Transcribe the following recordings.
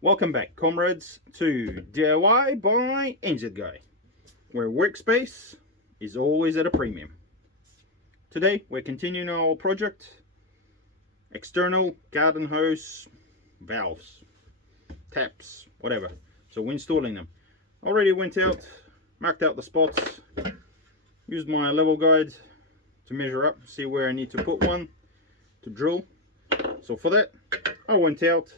Welcome back, comrades, to DIY by NZguy, where workspace is always at a premium. Today we're continuing our project, external garden hose valves, taps, whatever. So we're installing them. Already went out, marked out the spots, used my level guide to measure up, see where I need to put one to drill. So for that, I went out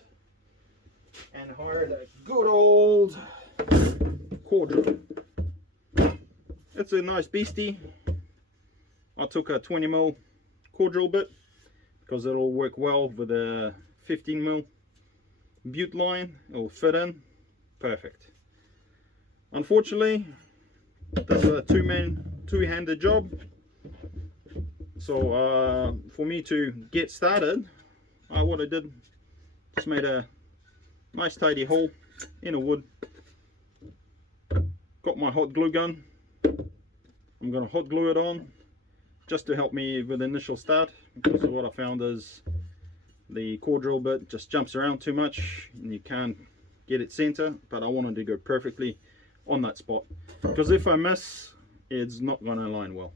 and hired a good old core drill. It's a nice beastie. I took a 20mm core drill bit because it'll work well with a 15mm butte line. It'll fit in perfect. Unfortunately, this is a two-handed job. So for me to get started, what I did, just made a nice tidy hole in a wood. Got my hot glue gun. I'm going to hot glue it on just to help me with the initial start, because what I found is the core drill bit just jumps around too much and you can't get it center, but I wanted to go perfectly on that spot, because if I miss, it's not going to align well.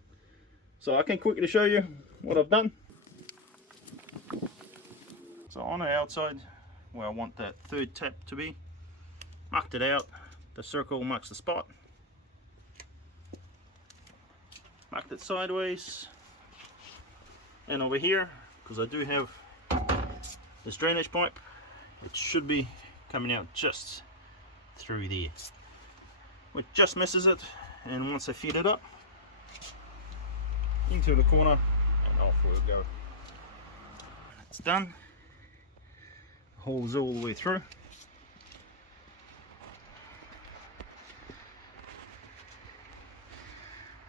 So I can quickly show you what I've done. So on the outside where I want that third tap to be, marked it out. The circle marks the spot. Marked it sideways, and over here, because I do have this drainage pipe, it should be coming out just through there, which just misses it. And once I feed it up into the corner, and off we'll go. It's done. The hole's all the way through.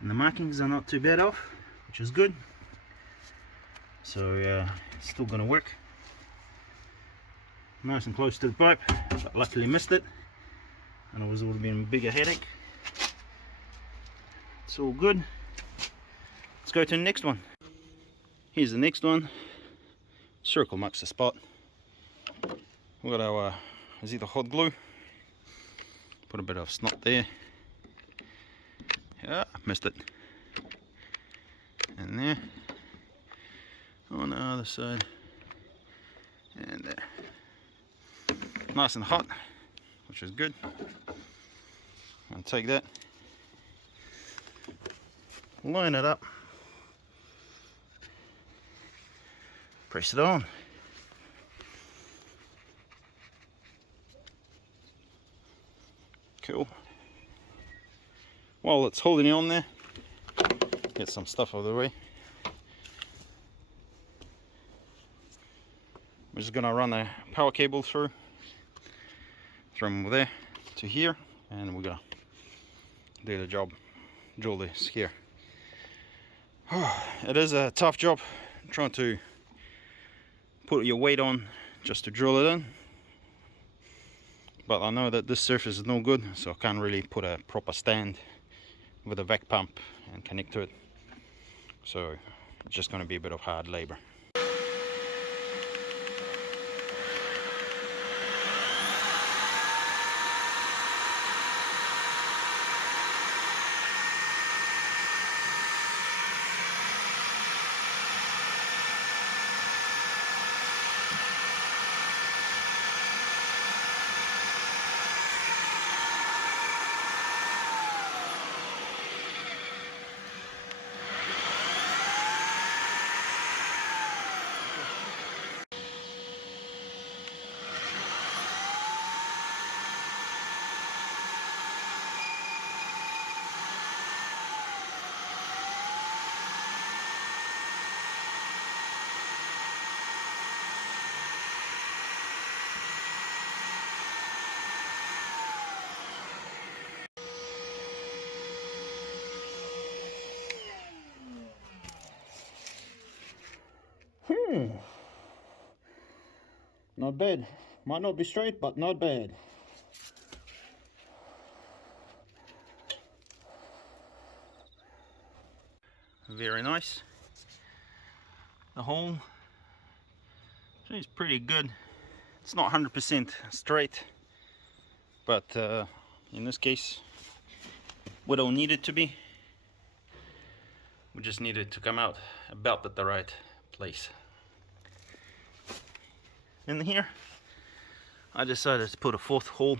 And the markings are not too bad off, which is good. So it's still going to work. Nice and close to the pipe, but luckily missed it, and it would have been a bigger headache. It's all good. Let's go to the next one. Here's the next one. Circle marks the spot. We've got our is either hot glue. Put a bit of snot there. Yeah, missed it. And there. On the other side. And there. Nice and hot, which is good. I'll take that. Line it up. Press it on. Cool. While it's holding on there, get some stuff out of the way. We're just gonna run the power cable through from there to here, and we're gonna do the job, drill this here. It is a tough job trying to put your weight on just to drill it in, but I know that this surface is no good, so I can't really put a proper stand with a vac pump and connect to it, so it's just going to be a bit of hard labor. Not bad. Might not be straight, but not bad. Very nice. The hole seems pretty good. It's It's not 100% straight, but in this case we don't need it to be. We just need it to come out about at the right place. In here I decided to put a fourth hole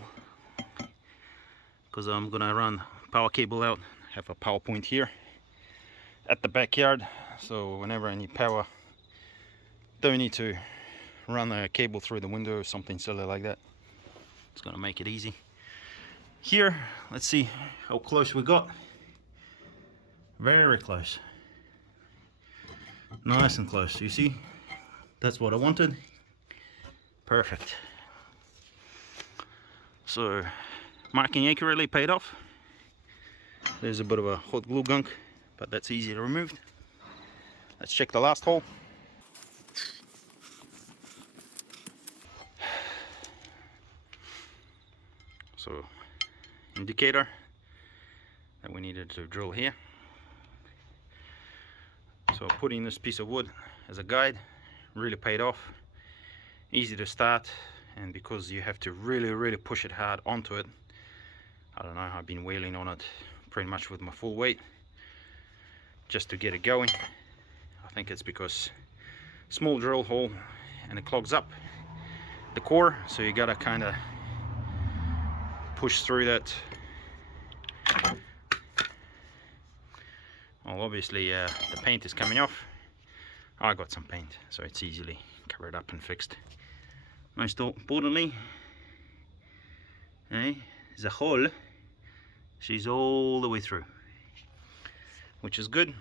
because I'm gonna run power cable out, have a power point here at the backyard, so whenever I need power, don't need to run a cable through the window or something silly like that. It's gonna make it easy. Here, let's see how close we got. Very close. Nice and close. You see? That's what I wanted. Perfect. So, marking accurately paid off. There's a bit of a hot glue gunk, but that's easy to remove. Let's check the last hole. So, indicator that we needed to drill here. So putting this piece of wood as a guide really paid off. Easy to start, and because you have to really push it hard onto it, I don't know, I've been wheeling on it pretty much with my full weight just to get it going. I think it's because small drill hole and it clogs up the core, so you gotta kind of push through that. Well, obviously the paint is coming off. I got some paint, so it's easily covered up and fixed. Most importantly, the hole, she's all the way through, which is good,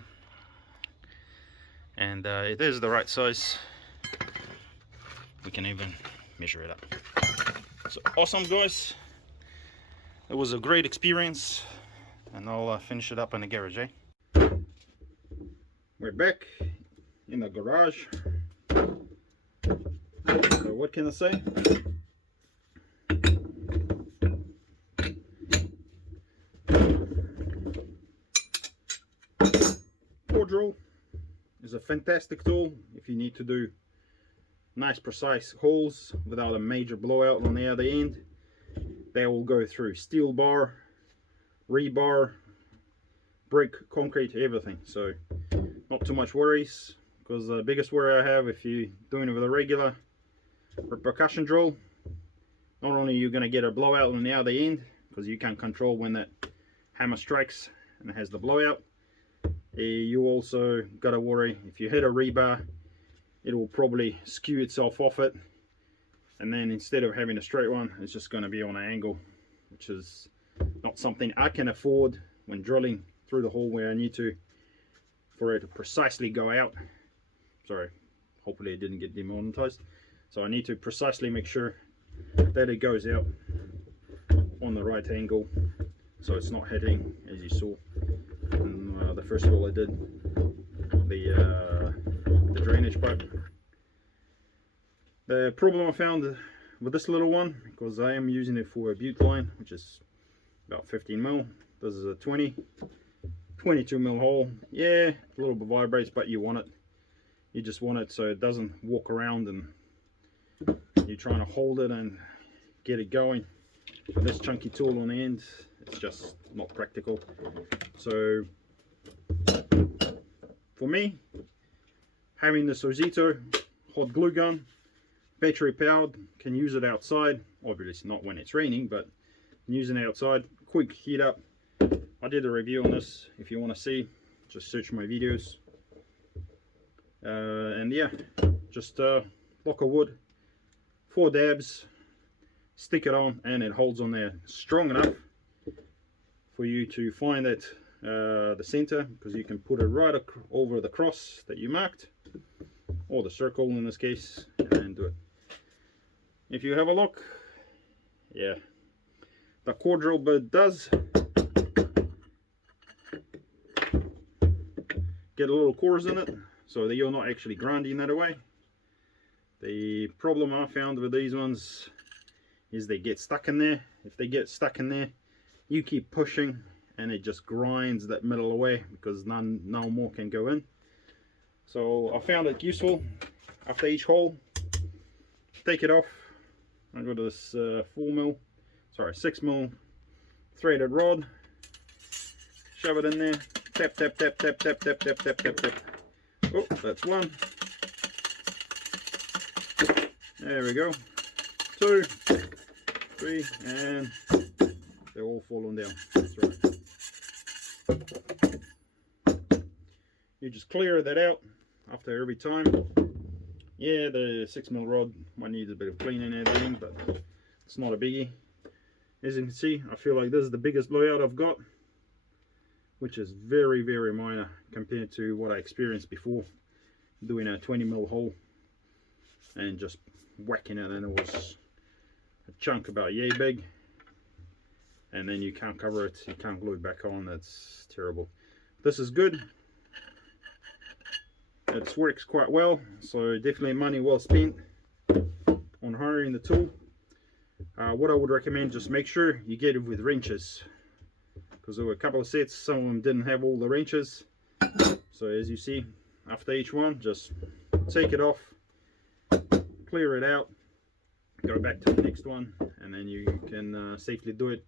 and it is the right size. We can even measure it up. So awesome, guys. It was a great experience, and I'll finish it up in the garage. We're back in the garage. So what can I say? Core drill is a fantastic tool if you need to do nice precise holes without a major blowout on the other end. They will go through steel bar, rebar, brick, concrete, everything. So not too much worries, because the biggest worry I have if you're doing it with a regular percussion drill, not only are you going to get a blowout on the other end because you can't control when that hammer strikes and it has the blowout, you also got to worry if you hit a rebar, it will probably skew itself off it, and then instead of having a straight one, it's just going to be on an angle, which is not something I can afford when drilling through the hole where I need to, for it to precisely go out. Sorry, hopefully it didn't get demonetized. So I need to precisely make sure that it goes out on the right angle, so it's not hitting, as you saw in the first hole I did, the drainage pipe. The problem I found with this little one, because I am using it for a butte line, which is about 15 mil. This is a 22 mil hole. Yeah, a little bit vibrates, but you want it. You just want it so it doesn't walk around and you're trying to hold it and get it going. With this chunky tool on the end, it's just not practical. So for me, having this Ozito hot glue gun, battery powered, can use it outside. Obviously not when it's raining, but using it outside, quick heat up. I did a review on this. If you want to see, just search my videos. And yeah, just block of wood, 4 dabs, stick it on, and it holds on there strong enough for you to find it the center, because you can put it right over the cross that you marked, or the circle in this case, and do it. If you have a look, yeah, the core drill bit does get a little cores in it, so that you're not actually grinding that away. The problem I found with these ones is they get stuck in there. If they get stuck in there, you keep pushing and it just grinds that metal away, because no more can go in. So I found it useful after each hole, take it off, I got this 6mm threaded rod. Shove it in there. Tap, tap, tap, tap, tap, tap, tap, tap, tap, tap. Oh, that's one. There we go. 2, 3, and they're all falling down. That's right. You just clear that out after every time. Yeah, the 6mm rod might need a bit of cleaning and everything, but it's not a biggie. As you can see, I feel like this is the biggest blowout I've got, which is very, very minor compared to what I experienced before, doing a 20mm hole and just whacking it, and it was a chunk about yay big, and then you can't cover it, you can't glue it back on. That's terrible. This is good. It works quite well, so definitely money well spent on hiring the tool. What I would recommend, just make sure you get it with wrenches, because there were a couple of sets, some of them didn't have all the wrenches. So as you see, after each one, just take it off, clear it out, go back to the next one, and then you can safely do it.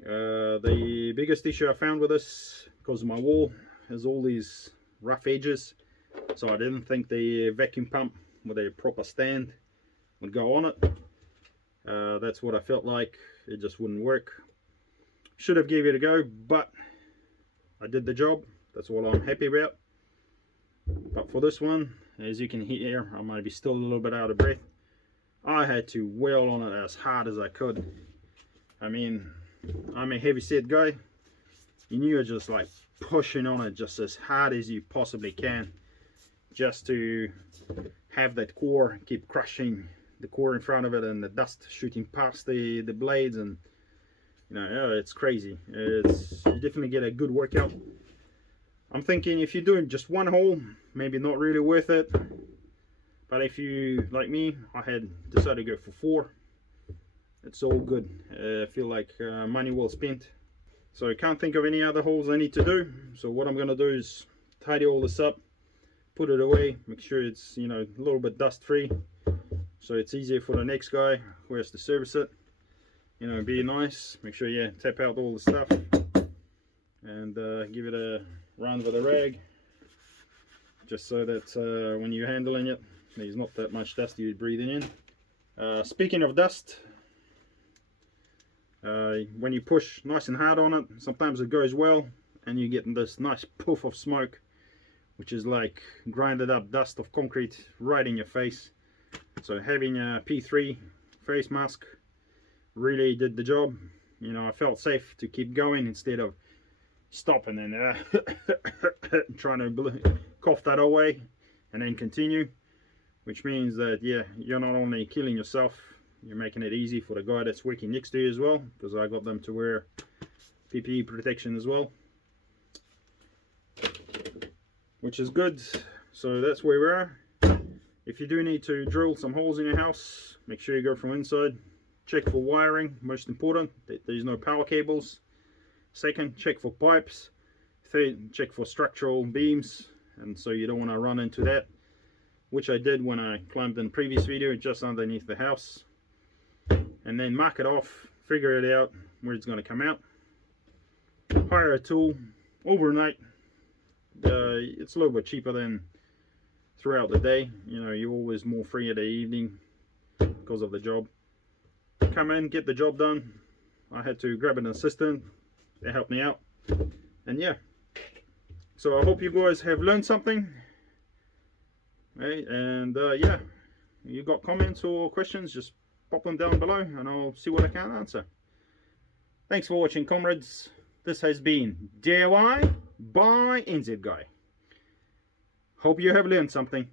The biggest issue I found with this, because my wall has all these rough edges, so I didn't think the vacuum pump with a proper stand would go on it. That's what I felt like. It just wouldn't work. Should have gave it a go, but I did the job. That's all I'm happy about. But for this one, as you can hear, I might be still a little bit out of breath. I had to wail on it as hard as I could. I mean, I'm a heavy set guy, and you're just like pushing on it just as hard as you possibly can, just to have that core keep crushing the core in front of it, and the dust shooting past the blades, and you know, it's crazy. You definitely get a good workout. I'm thinking if you're doing just one hole, maybe not really worth it, but if you, like me, I had decided to go for 4, it's all good. I feel like money well spent. So I can't think of any other holes I need to do. So what I'm going to do is tidy all this up, put it away, make sure it's, you know, a little bit dust free, so it's easier for the next guy who has to service it. You know, be nice, make sure you tap out all the stuff, and give it a run with a rag, just so that when you're handling it, there's not that much dust you're breathing in. Speaking of dust, when you push nice and hard on it, sometimes it goes well and you get this nice puff of smoke, which is like grinded up dust of concrete right in your face. So having a P3 face mask really did the job. You know, I felt safe to keep going instead of stopping and trying to cough that away and then continue, which means that, yeah, you're not only killing yourself, you're making it easy for the guy that's working next to you as well, because I got them to wear PPE protection as well, which is good. So that's where we are. If you do need to drill some holes in your house, make sure you go from inside. Check for wiring, most important, that there's no power cables. Second, check for pipes. Third, check for structural beams, and so you don't want to run into that, which I did when I climbed in the previous video, just underneath the house. And then mark it off, figure it out where it's going to come out. Hire a tool overnight. It's a little bit cheaper than throughout the day. You know, you're always more free at the evening because of the job. Come in, get the job done. I had to grab an assistant. They helped me out. And yeah, so I hope you guys have learned something. Okay, and yeah, you got comments or questions, just pop them down below and I'll see what I can answer. Thanks for watching, comrades. This has been DIY by NZ Guy. Hope you have learned something.